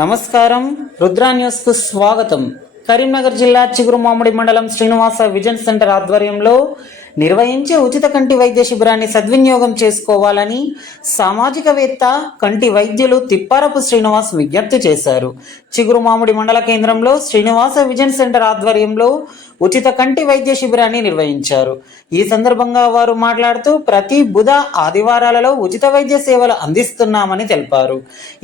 నమస్కారం. రుద్రా న్యూస్ కు స్వాగతం. కరీంనగర్ జిల్లా చిగురుమామిడి మండలం శ్రీనివాస విజన్ సెంటర్ ఆధ్వర్యంలో నిర్వహించే ఉచిత కంటి వైద్య శిబిరాన్ని సద్వినియోగం చేసుకోవాలని సామాజికవేత్త కంటి వైద్యులు తిప్పారపు శ్రీనివాస్ విజ్ఞప్తి చేశారు. చిగురుమామిడి మండల కేంద్రంలో శ్రీనివాస విజన్ సెంటర్ ఆధ్వర్యంలో ఉచిత కంటి వైద్య శిబిరాన్ని నిర్వహించారు. ఈ సందర్భంగా వారు మాట్లాడుతూ ప్రతి బుధ ఆదివారాలలో ఉచిత వైద్య సేవలు అందిస్తున్నామని తెలిపారు.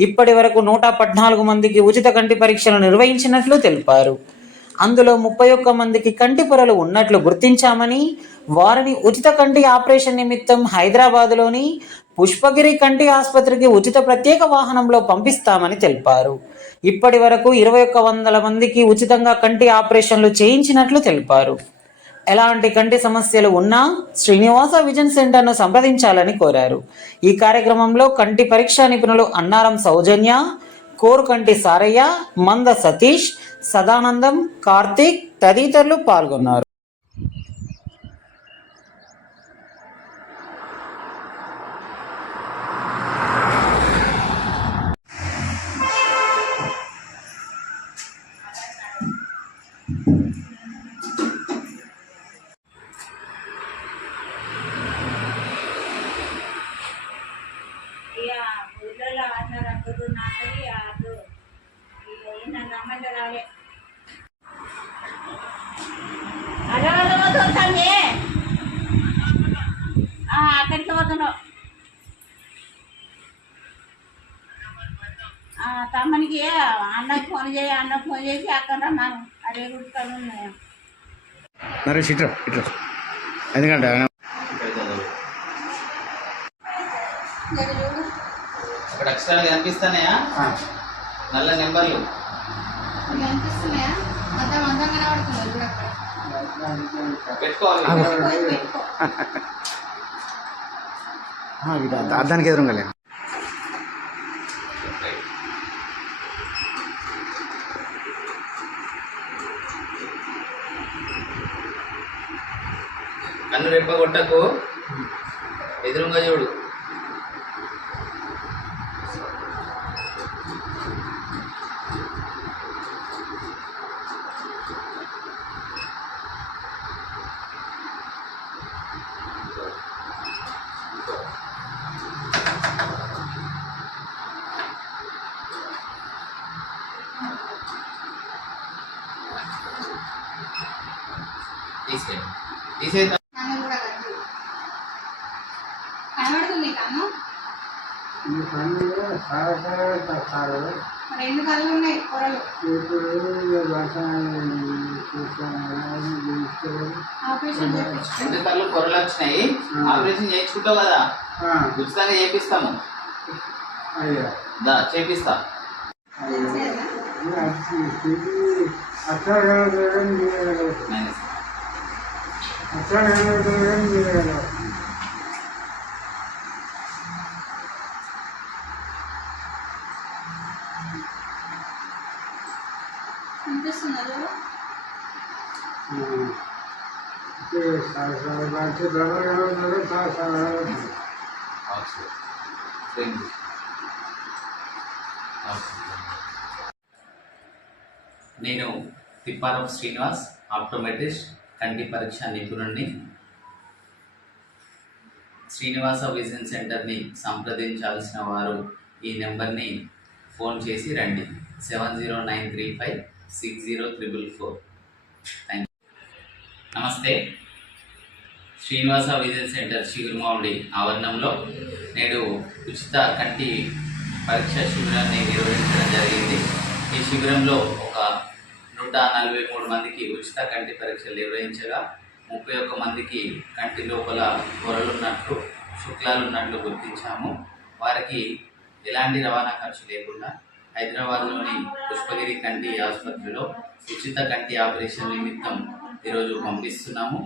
ఇప్పటి వరకు 114 మందికి ఉచిత కంటి పరీక్షలు నిర్వహించినట్లు తెలిపారు. అందులో 31 మందికి కంటి పొరలు ఉన్నట్లు గుర్తించామని, వారిని ఉచిత కంటి ఆపరేషన్ నిమిత్తం హైదరాబాదులోని పుష్పగిరి కంటి ఆసుపత్రికి ఉచిత ప్రత్యేక వాహనంలో పంపిస్తామని తెలిపారు. ఇప్పటి వరకు 2100 మందికి ఉచితంగా కంటి ఆపరేషన్లు చేయించినట్లు తెలిపారు. ఎలాంటి కంటి సమస్యలు ఉన్నా శ్రీనివాస విజన్ సెంటర్ను సంప్రదించాలని కోరారు. ఈ కార్యక్రమంలో కంటి పరీక్షా నిపుణులు అన్నారం సౌజన్య, కోరు కంటి సారయ్య, మంద సతీష్, సదానందం, కార్తీక్ తదితరులు పాల్గొన్నారు. అక్కడికి పోతున్నావు తమ్మనికి అన్నకు ఫోన్ చేసి అక్కడ మనం అదే గుర్తులు ఉన్నాయా నరేష్ ఇట్రా ఎందుకంటే అక్కడ అక్షరాలు కనిపిస్తున్నాయా? నల్ల నెంబర్లు కనిపిస్తున్నాయా? పెట్టుకోవాలి. అర్థానికి ఎదురుగా లేదు. కన్ను రెప్ప కొట్టకు, ఎదురుగా చూడు. తీసే కనబడుతుంది కన్ను రెండు కళ్ళు ఉన్నాయి పొరలు ఆపరేషన్ రెండు కళ్ళు పొరలు వచ్చినాయి. ఆపరేషన్ చేయించుకుంటావు కదా, ఉచితంగా చేపిస్తాము. చేపిస్తా. నేను తిప్పారపు శ్రీనివాస్, ఆప్టోమెట్రిస్ట్, కంటి పరీక్ష నిపుణుడిని. శ్రీనివాస విజన్ సెంటర్ని సంప్రదించాల్సిన వారు ఈ నెంబర్ని ఫోన్ చేసి రండి. 709356044. Thank you. నమస్తే. శ్రీనివాస విజన్ సెంటర్ చిగురుమామిడి ఆవరణంలో నేడు ఉచిత కంటి పరీక్ష శిబిరాన్ని నిర్వహించడం జరిగింది. ఈ శిబిరంలో ఒక 143 మందికి ఉచిత కంటి పరీక్షలు నిర్వహించగా 31 మందికి కంటి లోపల పొరలున్నట్లు, శుక్లాలున్నట్లు గుర్తించాము. వారికి ఎలాంటి రవాణా ఖర్చు లేకుండా హైదరాబాద్లోని పుష్పగిరి కంటి ఆసుపత్రిలో ఉచిత కంటి ఆపరేషన్ నిమిత్తం ఈరోజు పంపిస్తున్నాము.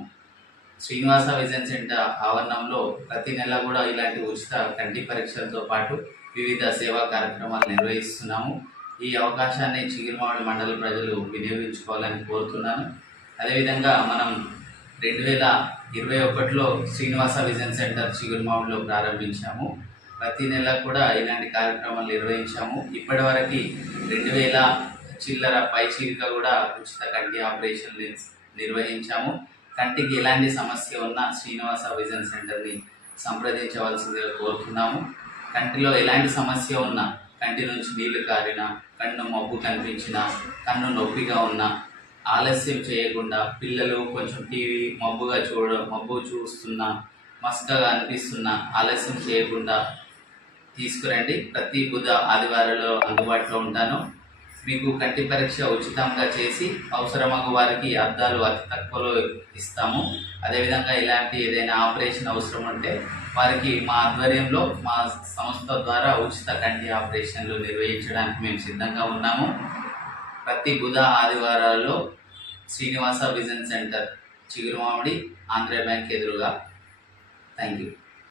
శ్రీనివాస విజన్ సెంటర్ ఆవరణంలో ప్రతి నెల కూడా ఇలాంటి ఉచిత కంటి పరీక్షలతో పాటు వివిధ సేవా కార్యక్రమాలు నిర్వహిస్తున్నాము. ఈ అవకాశాన్ని చిగురుమామిడి మండల ప్రజలు వినియోగించుకోవాలని కోరుతున్నాను. అదేవిధంగా మనం 2021లో శ్రీనివాస విజన్ సెంటర్ చిగురుమామిడిలో ప్రారంభించాము. ప్రతి నెల కూడా ఇలాంటి కార్యక్రమాలు నిర్వహించాము. ఇప్పటి వరకు 2000 చిల్లర పైచీలిక కూడా ఉచిత కంటి ఆపరేషన్ నిర్వహించాము. కంటికి ఎలాంటి సమస్య ఉన్నా శ్రీనివాస విజన్ సెంటర్ని సంప్రదించవలసిందిగా కోరుతున్నాము. కంటిలో ఎలాంటి సమస్య ఉన్నా, కంటి నుంచి నీళ్లు కారినా, కన్ను మబ్బు కనిపించినా, కన్ను నొప్పిగా ఉన్నా ఆలస్యం చేయకుండా, పిల్లలు కొంచెం టీవీ మబ్బు చూస్తున్నా, మస్కగా అనిపిస్తున్నా ఆలస్యం చేయకుండా తీసుకురండి. ప్రతి బుధ ఆదివారాల్లో అందుబాటులో ఉంటాను. మీకు కంటి పరీక్ష ఉచితంగా చేసి అవసరమగు వారికి అద్దాలు అతి తక్కువలో ఇస్తాము. అదేవిధంగా ఇలాంటి ఏదైనా ఆపరేషన్ అవసరం ఉంటే వారికి మా ఆధ్వర్యంలో మా సంస్థ ద్వారా ఉచిత కంటి ఆపరేషన్లు నిర్వహించడానికి మేము సిద్ధంగా ఉన్నాము. ప్రతి బుధ ఆదివారాల్లో Srinivasa vision centre, Chigurumamidi, Andhra bank ఎదురుగా. Thank you.